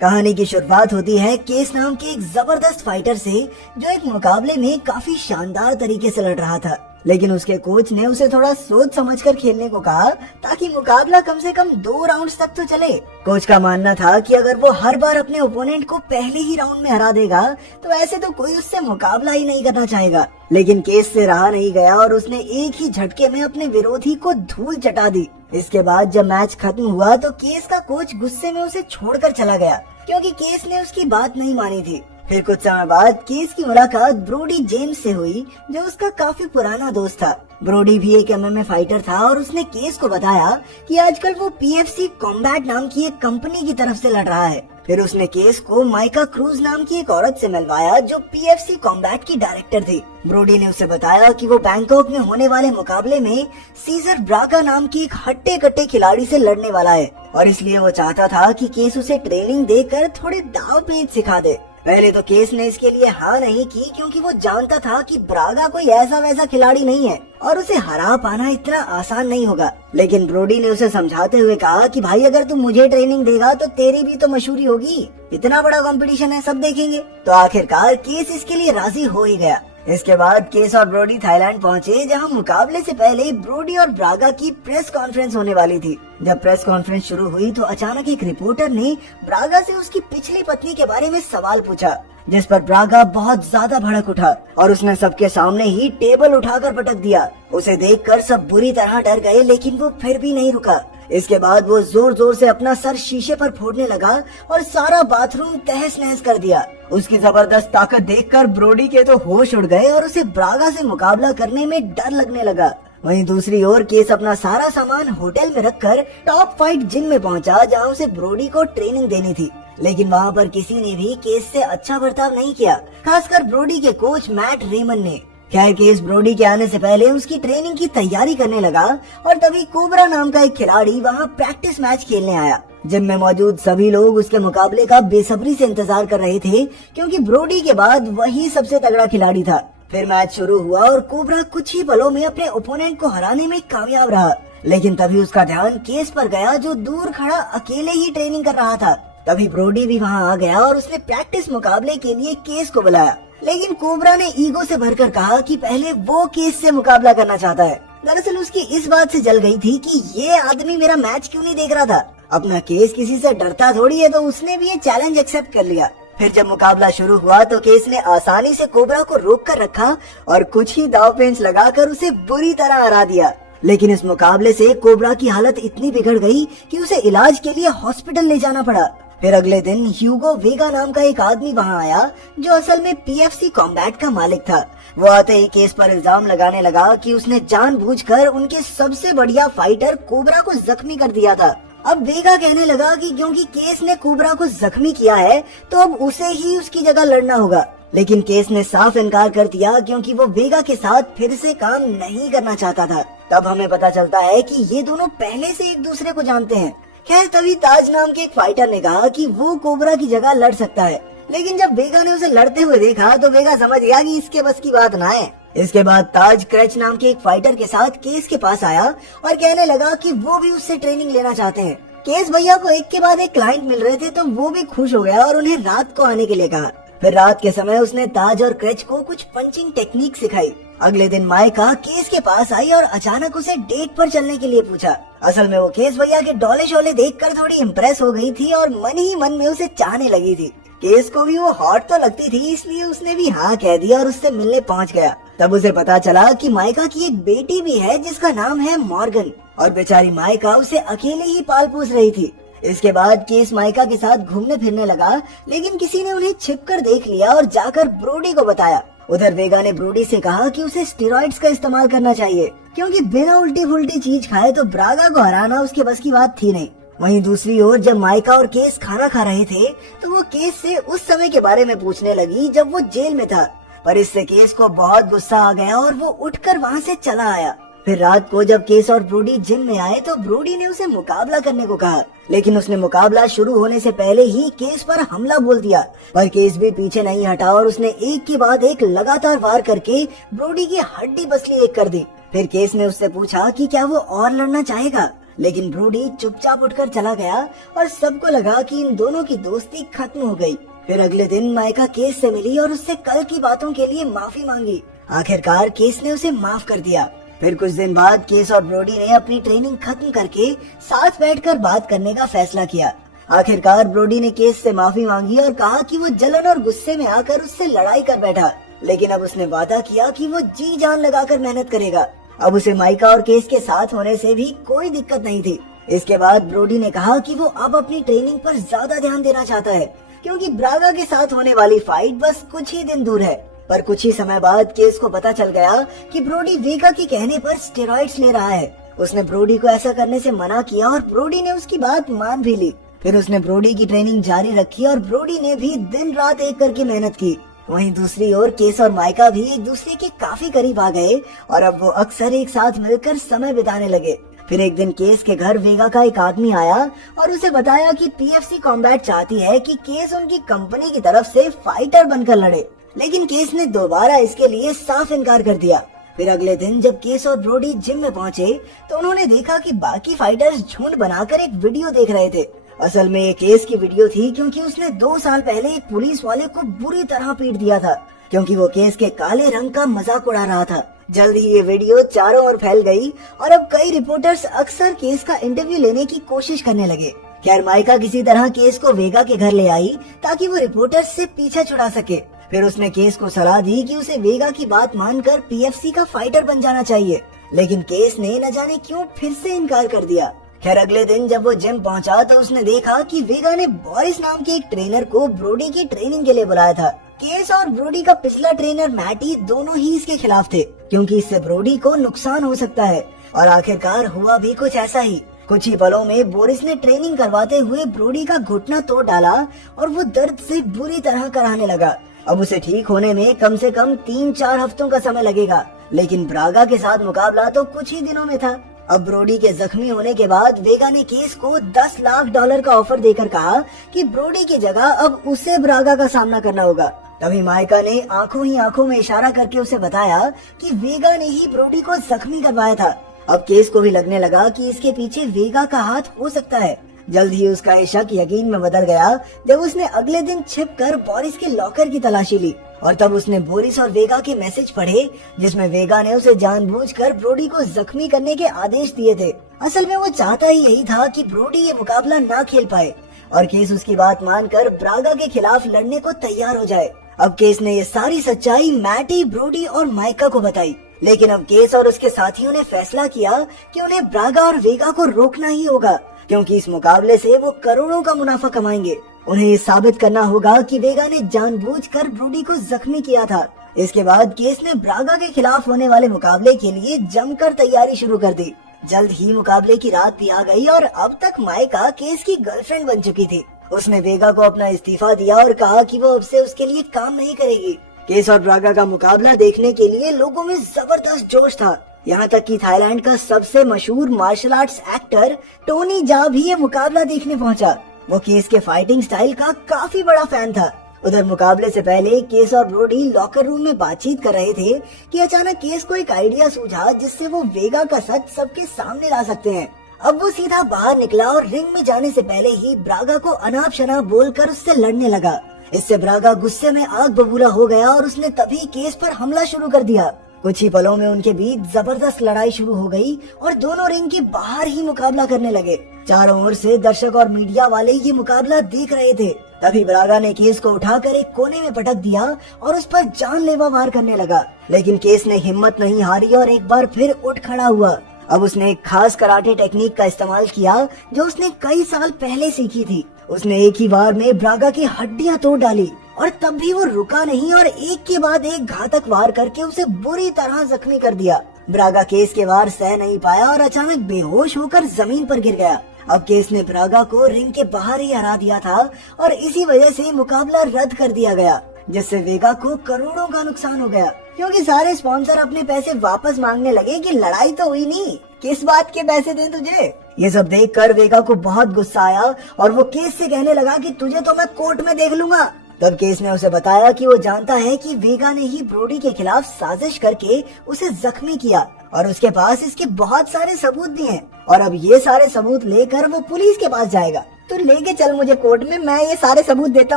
कहानी की शुरुआत होती है केस नाम के एक जबरदस्त फाइटर से, जो एक मुकाबले में काफी शानदार तरीके से लड़ रहा था। लेकिन उसके कोच ने उसे थोड़ा सोच समझकर खेलने को कहा, ताकि मुकाबला कम से कम 2 राउंड्स तक तो चले। कोच का मानना था कि अगर वो हर बार अपने ओपोनेंट को पहले ही राउंड में हरा देगा तो ऐसे तो कोई उससे मुकाबला ही नहीं करना चाहेगा। लेकिन केस से रहा नहीं गया और उसने एक ही झटके में अपने विरोधी को धूल चटा दी। इसके बाद जब मैच खत्म हुआ तो केस का कोच गुस्से में उसे छोड़कर चला गया, क्योंकि केस ने उसकी बात नहीं मानी थी। फिर कुछ समय बाद केस की मुलाकात ब्रोडी जेम्स से हुई, जो उसका काफी पुराना दोस्त था। ब्रोडी भी एक एमएमए फाइटर था और उसने केस को बताया कि आजकल वो पीएफसी कॉम्बैट नाम की एक कंपनी की तरफ से लड़ रहा है। फिर उसने केस को माइका क्रूज नाम की एक औरत से मिलवाया, जो पीएफसी कॉम्बैट की डायरेक्टर थी। ब्रोडी ने उसे बताया कि वो बैंकॉक में होने वाले मुकाबले में सीजर ब्रागा नाम की एक हट्टे कट्टे खिलाड़ी से लड़ने वाला है, और इसलिए वो चाहता था कि केस उसे ट्रेनिंग देकर थोड़े दाव पेच सिखा दे। पहले तो केस ने इसके लिए हाँ नहीं की, क्योंकि वो जानता था कि ब्रागा कोई ऐसा वैसा खिलाड़ी नहीं है और उसे हरा पाना इतना आसान नहीं होगा। लेकिन ब्रोडी ने उसे समझाते हुए कहा कि भाई, अगर तू मुझे ट्रेनिंग देगा तो तेरी भी तो मशहूरी होगी, इतना बड़ा कंपटीशन है, सब देखेंगे। तो आखिरकार केस इसके लिए राजी हो ही गया। इसके बाद केस और ब्रोडी थाईलैंड पहुंचे, जहां मुकाबले से पहले ब्रोडी और ब्रागा की प्रेस कॉन्फ्रेंस होने वाली थी। जब प्रेस कॉन्फ्रेंस शुरू हुई तो अचानक एक रिपोर्टर ने ब्रागा से उसकी पिछली पत्नी के बारे में सवाल पूछा, जिस पर ब्रागा बहुत ज्यादा भड़क उठा और उसने सबके सामने ही टेबल उठाकर पटक दिया। उसे देखकर सब बुरी तरह डर गए, लेकिन वो फिर भी नहीं रुका। इसके बाद वो जोर जोर से अपना सर शीशे पर फोड़ने लगा और सारा बाथरूम तहस नहस कर दिया। उसकी जबरदस्त ताकत देखकर ब्रोडी के तो होश उड़ गए और उसे ब्रागा से मुकाबला करने में डर लगने लगा। वहीं दूसरी ओर केस अपना सारा सामान होटल में रखकर टॉप फाइट जिम में पहुंचा, जहां उसे ब्रोडी को ट्रेनिंग देनी थी। लेकिन वहां पर किसी ने भी केस से अच्छा बर्ताव नहीं किया, खासकर ब्रोडी के कोच मैट रेमन ने। खैर, केस ब्रोडी के आने से पहले उसकी ट्रेनिंग की तैयारी करने लगा और तभी कोबरा नाम का एक खिलाड़ी वहां प्रैक्टिस मैच खेलने आया। जिम में मौजूद सभी लोग उसके मुकाबले का बेसब्री से इंतजार कर रहे थे, क्योंकि ब्रोडी के बाद वही सबसे तगड़ा खिलाड़ी था। फिर मैच शुरू हुआ और कोबरा कुछ ही पलों में अपने ओपोनेंट को हराने में कामयाब रहा। लेकिन तभी उसका ध्यान केस पर गया, जो दूर खड़ा अकेले ही ट्रेनिंग कर रहा था। तभी ब्रोडी भी वहां आ गया और उसने प्रैक्टिस मुकाबले के लिए केस को बुलाया। लेकिन कोबरा ने ईगो से भरकर कहा कि पहले वो केस से मुकाबला करना चाहता है। दरअसल उसकी इस बात से जल गई थी कि ये आदमी मेरा मैच क्यों नहीं देख रहा था। अपना केस किसी से डरता थोड़ी है, तो उसने भी ये चैलेंज एक्सेप्ट कर लिया। फिर जब मुकाबला शुरू हुआ तो केस ने आसानी से कोबरा को रोक कर रखा और कुछ ही दाव पेंच लगाकर उसे बुरी तरह हरा दिया। लेकिन इस मुकाबले से कोबरा की हालत इतनी बिगड़ गई कि उसे इलाज के लिए हॉस्पिटल ले जाना पड़ा। फिर अगले दिन ह्यूगो वेगा नाम का एक आदमी वहां आया, जो असल में पीएफसी कॉम्बैट का मालिक था। वो आते ही केस पर इल्जाम लगाने लगा कि उसने जानबूझकर उनके सबसे बढ़िया फाइटर कोबरा को जख्मी कर दिया था। अब वेगा कहने लगा कि क्योंकि केस ने कोबरा को जख्मी किया है तो अब उसे ही उसकी जगह लड़ना होगा। लेकिन केस ने साफ इनकार कर दिया, क्योंकि वो वेगा के साथ फिर से काम नहीं करना चाहता था। तब हमें पता चलता है कि ये दोनों पहले से एक दूसरे को जानते हैं। खैर, तभी ताज नाम के एक फाइटर ने कहा कि वो कोबरा की जगह लड़ सकता है। लेकिन जब वेगा ने उसे लड़ते हुए देखा तो वेगा समझ गया कि इसके बस की बात ना है। इसके बाद ताज क्रच नाम के एक फाइटर के साथ केस के पास आया और कहने लगा कि वो भी उससे ट्रेनिंग लेना चाहते हैं। केस भैया को एक के बाद एक क्लाइंट मिल रहे थे, तो वो भी खुश हो गया और उन्हें रात को आने के लिए कहा। फिर रात के समय उसने ताज और क्रच को कुछ पंचिंग टेक्निक सिखाई। अगले दिन माइका केस के पास आई और अचानक उसे डेट पर चलने के लिए पूछा। असल में वो केस भैया के डोले शोले देखकर थोड़ी इम्प्रेस हो गई थी और मन ही मन में उसे चाहने लगी थी। केस को भी वो हॉट तो लगती थी, इसलिए उसने भी हाँ कह दिया और उससे मिलने पहुंच गया। तब उसे पता चला कि माइका की एक बेटी भी है, जिसका नाम है मॉर्गन, और बेचारी माइका उसे अकेले ही पाल पोस रही थी। इसके बाद केस माइका के साथ घूमने फिरने लगा, लेकिन किसी ने उन्हें छिपकर देख लिया और जाकर ब्रोडी को बताया। उधर वेगा ने ब्रोडी से कहा कि उसे स्टेरॉइड्स का इस्तेमाल करना चाहिए, क्योंकि बिना उल्टी फुल्टी चीज खाए तो ब्रागा को हराना उसके बस की बात थी नहीं। वहीं दूसरी ओर जब माइका और केस खाना खा रहे थे तो वो केस से उस समय के बारे में पूछने लगी जब वो जेल में था। पर इससे केस को बहुत गुस्सा आ गया और वो उठकर वहाँ से चला आया। फिर रात को जब केस और ब्रोडी जिम में आए तो ब्रोडी ने उसे मुकाबला करने को कहा, लेकिन उसने मुकाबला शुरू होने से पहले ही केस पर हमला बोल दिया। पर केस भी पीछे नहीं हटा और उसने एक के बाद एक लगातार वार करके ब्रोडी की हड्डी पसली एक कर दी। फिर केस ने उससे पूछा कि क्या वो और लड़ना चाहेगा, लेकिन ब्रोडी चुपचाप उठकर चला गया और सबको लगा कि इन दोनों की दोस्ती खत्म हो गई। फिर अगले दिन माइका केस से मिली और उससे कल की बातों के लिए माफी मांगी। आखिरकार केस ने उसे माफ कर दिया। फिर कुछ दिन बाद केस और ब्रोडी ने अपनी ट्रेनिंग खत्म करके साथ बैठकर बात करने का फैसला किया। आखिरकार ब्रोडी ने केस से माफी मांगी और कहा कि वो जलन और गुस्से में आकर उससे लड़ाई कर बैठा, लेकिन अब उसने वादा किया कि वो जी जान लगाकर मेहनत करेगा। अब उसे माइका और केस के साथ होने से भी कोई दिक्कत नहीं थी। इसके बाद ब्रोडी ने कहा कि वो अब अपनी ट्रेनिंग पर ज्यादा ध्यान देना चाहता है, क्योंकि ब्रागा के साथ होने वाली फाइट बस कुछ ही दिन दूर है। पर कुछ ही समय बाद केस को पता चल गया कि ब्रोडी वेगा के कहने पर स्टेरॉइड्स ले रहा है। उसने ब्रोडी को ऐसा करने से मना किया और ब्रोडी ने उसकी बात मान भी ली। फिर उसने ब्रोडी की ट्रेनिंग जारी रखी और ब्रोडी ने भी दिन रात एक करके मेहनत की। वहीं दूसरी ओर केस और माइका भी एक दूसरे के काफी करीब आ गए और अब वो अक्सर एक साथ मिलकर समय बिताने लगे। फिर एक दिन केस के घर वेगा का एक आदमी आया और उसे बताया कि पीएफसी कॉम्बैट चाहती है कि केस उनकी कंपनी की तरफ से फाइटर बनकर लड़े, लेकिन केस ने दोबारा इसके लिए साफ इनकार कर दिया। फिर अगले दिन जब केस और ब्रोडी जिम में पहुंचे तो उन्होंने देखा कि बाकी फाइटर्स झुंड बनाकर एक वीडियो देख रहे थे। असल में ये केस की वीडियो थी, क्योंकि उसने 2 साल पहले एक पुलिस वाले को बुरी तरह पीट दिया था, क्योंकि वो केस के काले रंग का मजाक उड़ा रहा था। जल्द ही ये वीडियो चारों ओर फैल गई और अब कई रिपोर्टर्स अक्सर केस का इंटरव्यू लेने की कोशिश करने लगे। खैर माइका किसी तरह केस को वेगा के घर ले आई ताकि वो रिपोर्टर्स से पीछा छुड़ा सके। फिर उसने केस को सलाह दी कि उसे वेगा की बात मानकर पीएफसी का फाइटर बन जाना चाहिए, लेकिन केस ने न जाने क्यों फिर से इनकार कर दिया। खैर अगले दिन जब वो जिम पहुंचा तो उसने देखा कि वेगा ने बोरिस नाम के एक ट्रेनर को ब्रोडी की ट्रेनिंग के लिए बुलाया था। केस और ब्रोडी का पिछला ट्रेनर मैटी दोनों ही इसके खिलाफ थे, क्योंकि इससे ब्रोडी को नुकसान हो सकता है। और आखिरकार हुआ भी कुछ ऐसा ही। कुछ ही पलों में बोरिस ने ट्रेनिंग करवाते हुए ब्रोडी का घुटना तोड़ डाला और वो दर्द से बुरी तरह कराने लगा। अब उसे ठीक होने में कम से कम 3-4 हफ्तों का समय लगेगा, लेकिन ब्रागा के साथ मुकाबला तो कुछ ही दिनों में था। अब ब्रोडी के जख्मी होने के बाद वेगा ने केस को $10 लाख का ऑफर देकर कहा कि ब्रोडी की जगह अब उसे ब्रागा का सामना करना होगा। तभी माइका ने आंखों ही आंखों में इशारा करके उसे बताया कि वेगा ने ही ब्रोडी को जख्मी करवाया था। अब केस को भी लगने लगा कि इसके पीछे वेगा का हाथ हो सकता है। जल्द ही उसका ये शक यकीन में बदल गया जब उसने अगले दिन छिपकर बोरिस के लॉकर की तलाशी ली और तब उसने बोरिस और वेगा के मैसेज पढ़े, जिसमें वेगा ने उसे जानबूझकर ब्रोडी को जख्मी करने के आदेश दिए थे। असल में वो चाहता ही यही था कि ब्रोडी ये मुकाबला ना खेल पाए और केस उसकी बात मानकर ब्रागा के खिलाफ लड़ने को तैयार हो जाए। अब केस ने ये सारी सच्चाई मैटी, ब्रोडी और माइका को बताई, लेकिन अब केस और उसके साथियों ने फैसला किया कि उन्हें ब्रागा और वेगा को रोकना ही होगा, क्योंकि इस मुकाबले से वो करोड़ों का मुनाफा कमाएंगे। उन्हें ये साबित करना होगा कि वेगा ने जानबूझकर ब्रोडी को जख्मी किया था। इसके बाद केस ने ब्रागा के खिलाफ होने वाले मुकाबले के लिए जमकर तैयारी शुरू कर दी। जल्द ही मुकाबले की रात भी आ गई और अब तक माइका केस की गर्लफ्रेंड बन चुकी थी। उसने वेगा को अपना इस्तीफा दिया और कहा कि वो अब से उसके लिए काम नहीं करेगी। केस और ब्रागा का मुकाबला देखने के लिए लोगों में जबरदस्त जोश था। यहाँ तक कि थाईलैंड का सबसे मशहूर मार्शल आर्ट्स एक्टर टोनी जा भी ये मुकाबला देखने पहुँचा। वो केस के फाइटिंग स्टाइल का काफी बड़ा फैन था। उधर मुकाबले से पहले केस और ब्रोडी लॉकर रूम में बातचीत कर रहे थे कि अचानक केस को एक आइडिया सूझा जिससे वो वेगा का सच सबके सामने ला सकते हैं। अब वो सीधा बाहर निकला और रिंग में जाने से पहले ही ब्रागा को अनाप शनाप बोलकर उससे लड़ने लगा। इससे ब्रागा गुस्से में आग बबूला हो गया और उसने तभी केस पर हमला शुरू कर दिया। कुछ ही पलों में उनके बीच जबरदस्त लड़ाई शुरू हो गई और दोनों रिंग के बाहर ही मुकाबला करने लगे। चारों ओर से दर्शक और मीडिया वाले ये मुकाबला देख रहे थे। तभी ब्रागा ने केस को उठाकर एक कोने में पटक दिया और उस पर जानलेवा वार करने लगा, लेकिन केस ने हिम्मत नहीं हारी और एक बार फिर उठ खड़ा हुआ। अब उसने एक खास कराटे टेक्निक का इस्तेमाल किया जो उसने कई साल पहले सीखी थी। उसने एक ही बार में ब्रागा की हड्डियां तोड़ डाली और तब भी वो रुका नहीं और एक के बाद एक घातक वार करके उसे बुरी तरह जख्मी कर दिया। ब्रागा केस के वार सह नहीं पाया और अचानक बेहोश होकर जमीन पर गिर गया। अब केस ने ब्रागा को रिंग के बाहर ही हरा दिया था और इसी वजह से मुकाबला रद्द कर दिया गया, जिससे वेगा को करोड़ों का नुकसान हो गया, क्योंकि सारे स्पॉन्सर अपने पैसे वापस मांगने लगे कि लड़ाई तो हुई नहीं, किस बात के पैसे दें तुझे। ये सब देखकर वेगा को बहुत गुस्सा आया और वो केस से कहने लगा कि तुझे तो मैं कोर्ट में देख लूंगा। तब केस ने उसे बताया कि वो जानता है कि वेगा ने ही ब्रोडी के खिलाफ साजिश करके उसे जख्मी किया और उसके पास इसके बहुत सारे सबूत भी हैं और अब ये सारे सबूत लेकर वो पुलिस के पास जाएगा। तो लेके चल मुझे कोर्ट में, मैं ये सारे सबूत देता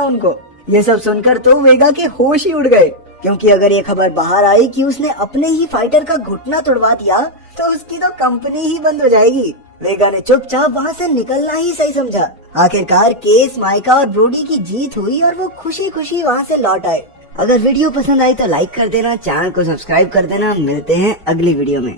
हूँ उनको। ये सब सुनकर तो वेगा के होश ही उड़ गए, क्योंकि अगर ये खबर बाहर आई कि उसने अपने ही फाइटर का घुटना तोड़वा दिया तो उसकी तो कंपनी ही बंद हो जाएगी। वेगा ने चुपचाप वहाँ से निकलना ही सही समझा। आखिरकार केस, माइका और ब्रोडी की जीत हुई और वो खुशी खुशी वहाँ से लौट आए। अगर वीडियो पसंद आई तो लाइक कर देना, चैनल को सब्सक्राइब कर देना। मिलते हैं अगली वीडियो में।